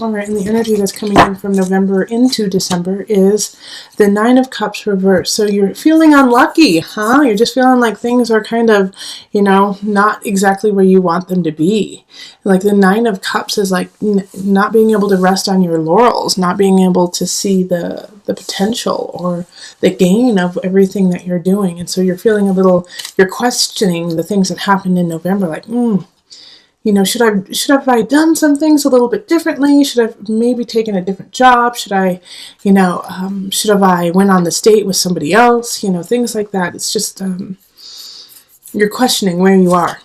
All right, and the energy that's coming in from November into December is the Nine of Cups reversed. So you're feeling unlucky, huh? You're just feeling like things are kind of, not exactly where you want them to be. Like the Nine of Cups is like not being able to rest on your laurels, not being able to see the potential or the gain of everything that you're doing. And so you're feeling you're questioning the things that happened in November, like, should I done some things a little bit differently? Should I maybe taken a different job? Should I went on this date with somebody else? Things like that. It's just, you're questioning where you are.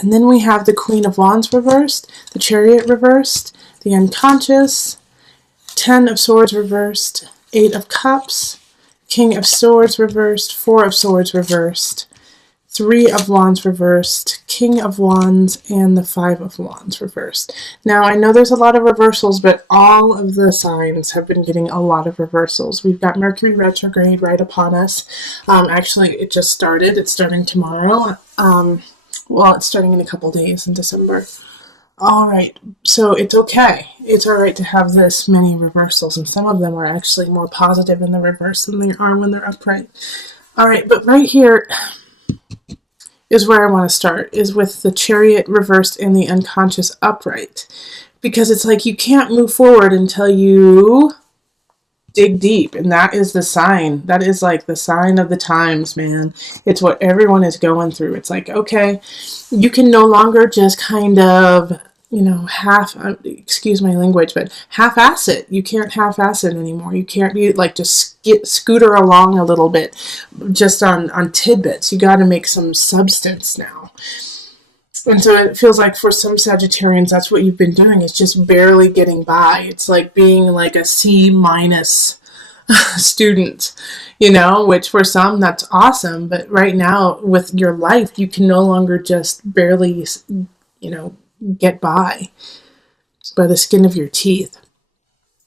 And then we have the Queen of Wands reversed, the Chariot reversed, the Unconscious, 10 of Swords reversed, 8 of Cups, King of Swords reversed, 4 of Swords reversed, 3 of Wands reversed, King of Wands, and the 5 of Wands reversed. Now, I know there's a lot of reversals, but all of the signs have been getting a lot of reversals. We've got Mercury retrograde right upon us. Actually, it just started. It's starting tomorrow. It's starting in a couple days in December. All right, so it's okay. It's all right to have this many reversals, and some of them are actually more positive in the reverse than they are when they're upright. All right, but right here is where I want to start, is with the Chariot reversed and the Unconscious upright. Because it's like you can't move forward until you dig deep. And that is the sign. That is like the sign of the times, man. It's what everyone is going through. It's like, okay, you can no longer just kind of, excuse my language, but half-ass it. You can't half-ass it anymore. You can't be like just scooter along a little bit just on tidbits. You got to make some substance now. And so it feels like for some Sagittarians, that's what you've been doing, is just barely getting by. It's like being like a C- student, which for some that's awesome. But right now with your life, you can no longer just barely, get by the skin of your teeth.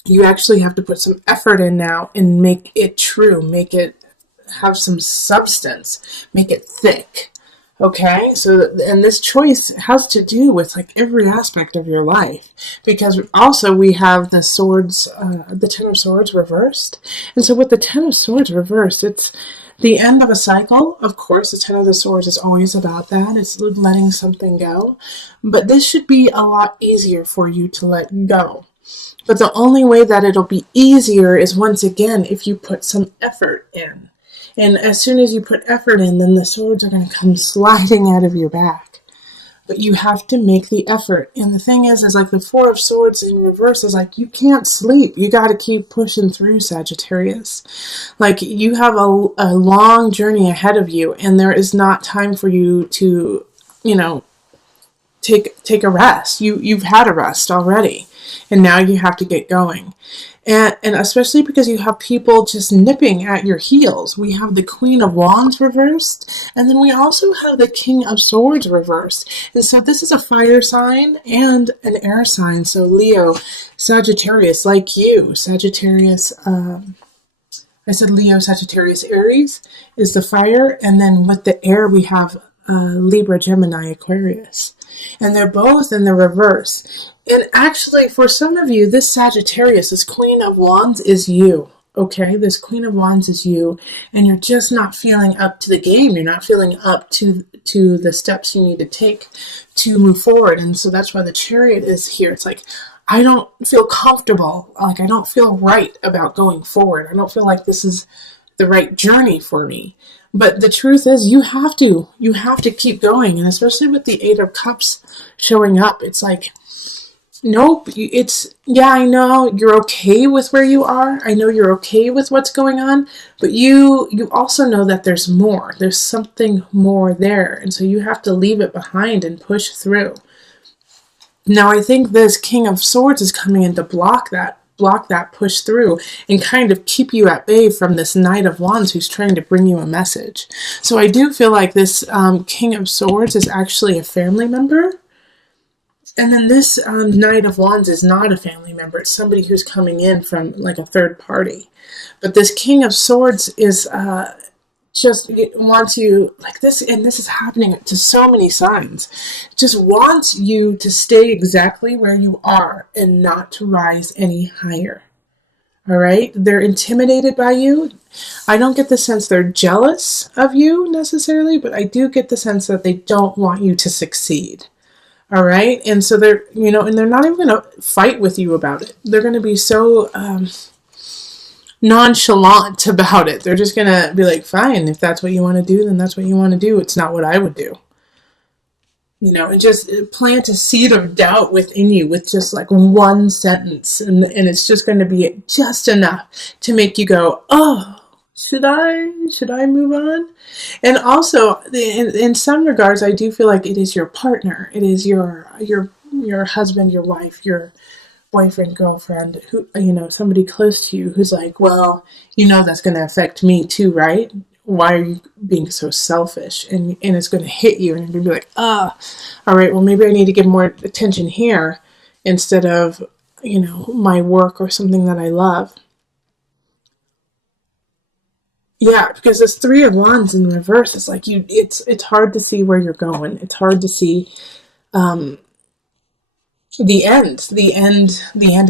You actually have to put some effort in now and make it true, make it have some substance, make it thick. Okay, and this choice has to do with like every aspect of your life, because also we have the swords, the 10 of Swords reversed. And so with the 10 of Swords reversed, it's the end of a cycle. Of course, the 10 of the Swords is always about that. It's letting something go. But this should be a lot easier for you to let go. But the only way that it'll be easier is, once again, if you put some effort in. And as soon as you put effort in, then the swords are going to come sliding out of your back. But you have to make the effort. And the thing is like the 4 of Swords in reverse is like, you can't sleep. You got to keep pushing through, Sagittarius. Like, you have a long journey ahead of you, and there is not time for you to, take a rest. You've had a rest already, and now you have to get going. And especially because you have people just nipping at your heels. We have the Queen of Wands reversed, and then we also have the King of Swords reversed. And so this is a fire sign and an air sign. So Leo, Sagittarius, like you, Sagittarius, I said Leo, Sagittarius, Aries is the fire, and then with the air we have Libra, Gemini, Aquarius. And they're both in the reverse. And actually, for some of you, this Sagittarius, this Queen of Wands is you. Okay, this Queen of Wands is you, and you're just not feeling up to the game. You're not feeling up to the steps you need to take to move forward. And so that's why the Chariot is here. It's like, I don't feel comfortable. Like, I don't feel right about going forward. I don't feel like this is the right journey for me. But the truth is, you have to keep going. And especially with the 8 of Cups showing up, it's like, nope, I know you're okay with where you are. I know you're okay with what's going on, but you also know that there's more. There's something more there. And so you have to leave it behind and push through. Now, I think this King of Swords is coming in to block that push through and kind of keep you at bay from this Knight of Wands who's trying to bring you a message. So I do feel like this King of Swords is actually a family member. And then this Knight of Wands is not a family member. It's somebody who's coming in from like a third party. But this King of Swords is just wants you like this, and this is happening to so many signs, just wants you to stay exactly where you are and not to rise any higher. All right, they're intimidated by you. I don't get the sense they're jealous of you necessarily, but I do get the sense that they don't want you to succeed. All right, and so they're, and they're not even going to fight with you about it. They're going to be so nonchalant about it. They're just gonna be like, fine, if that's what you want to do, then that's what you want to do. It's not what I would do. And just plant a seed of doubt within you with just like one sentence. And it's just going to be just enough to make you go, oh, should I move on? And also, in some regards, I do feel like it is your partner. It is your husband, your wife, your boyfriend, girlfriend, who, somebody close to you who's like, well, that's going to affect me too, right? Why are you being so selfish? And it's going to hit you, and you're going to be like, all right, well, maybe I need to give more attention here instead of, my work or something that I love. Yeah, because this Three of Wands in reverse is like it's hard to see where you're going. It's hard to see um, the end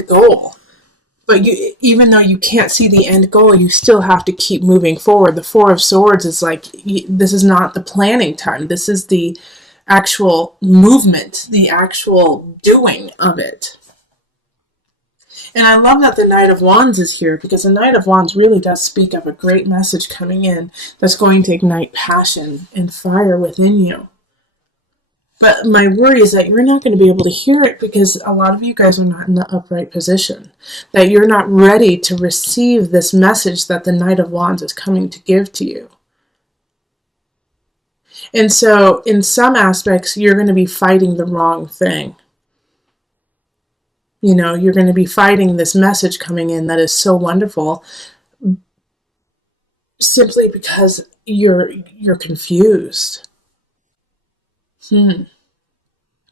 goal. But even though you can't see the end goal, you still have to keep moving forward. The Four of Swords is like, this is not the planning time. This is the actual movement, the actual doing of it. And I love that the Knight of Wands is here, because the Knight of Wands really does speak of a great message coming in that's going to ignite passion and fire within you. But my worry is that you're not going to be able to hear it because a lot of you guys are not in the upright position. That you're not ready to receive this message that the Knight of Wands is coming to give to you. And so, in some aspects, you're going to be fighting the wrong thing. You're going to be fighting this message coming in that is so wonderful simply because you're confused.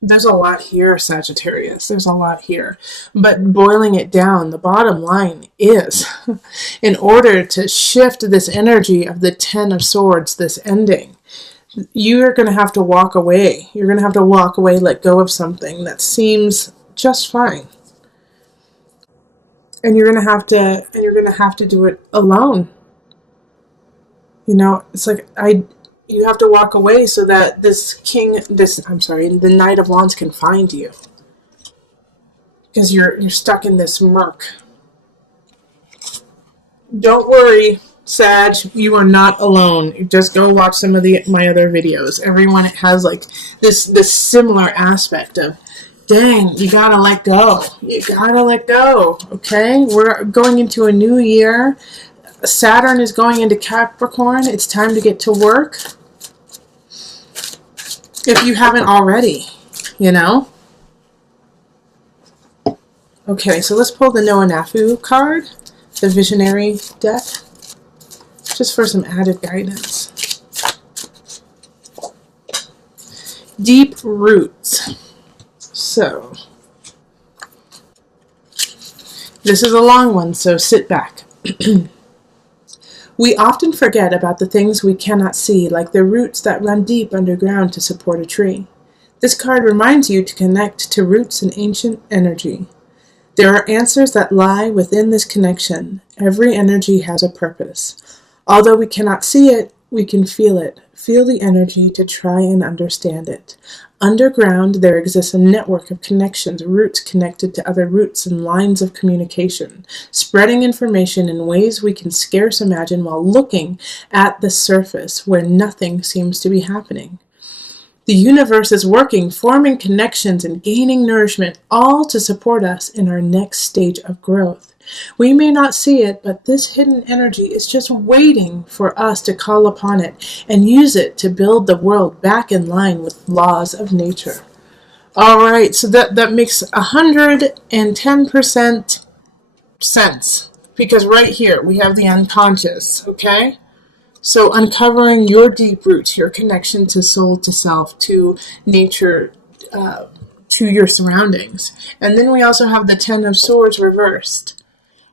There's a lot here, Sagittarius. There's a lot here. But boiling it down, the bottom line is, in order to shift this energy of the Ten of Swords, this ending, you're going to have to walk away. You're going to have to walk away, let go of something that seems just fine. And you're going to have to do it alone. It's like you have to walk away so that the Knight of Wands can find you. Because you're stuck in this murk. Don't worry, Sag, you are not alone. Just go watch some of my other videos. Everyone has like this similar aspect of, dang, you gotta let go. You gotta let go, okay? We're going into a new year. Saturn is going into Capricorn. It's time to get to work. If you haven't already, Okay, so let's pull the Noanafu card, the Visionary deck, just for some added guidance. Deep roots. So, this is a long one, so sit back. We often forget about the things we cannot see, like the roots that run deep underground to support a tree. This card reminds you to connect to roots and ancient energy. There are answers that lie within this connection. Every energy has a purpose. Although we cannot see it, we can feel it. Feel the energy to try and understand it. Underground, there exists a network of connections, roots connected to other roots and lines of communication, spreading information in ways we can scarce imagine while looking at the surface where nothing seems to be happening. The universe is working, forming connections and gaining nourishment, all to support us in our next stage of growth. We may not see it, but this hidden energy is just waiting for us to call upon it and use it to build the world back in line with laws of nature. All right, so that makes 110% sense, because right here we have the unconscious, okay? So uncovering your deep roots, your connection to soul, to self, to nature, to your surroundings. And then we also have the Ten of Swords reversed.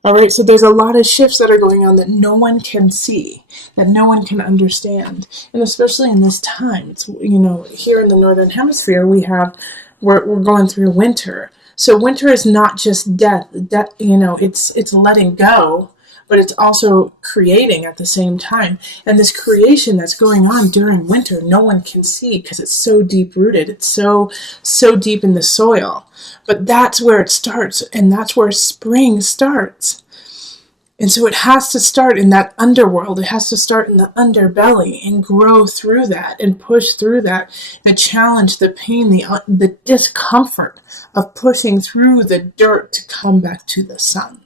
All right, so there's a lot of shifts that are going on that no one can see, that no one can understand, and especially in this time, it's, here in the northern hemisphere, we're going through winter. So winter is not just death. Death, it's letting go, but it's also creating at the same time. And this creation that's going on during winter, no one can see because it's so deep rooted. It's so deep in the soil. But that's where it starts, and that's where spring starts. And so it has to start in that underworld. It has to start in the underbelly and grow through that and push through that. The challenge, the pain, the discomfort of pushing through the dirt to come back to the sun.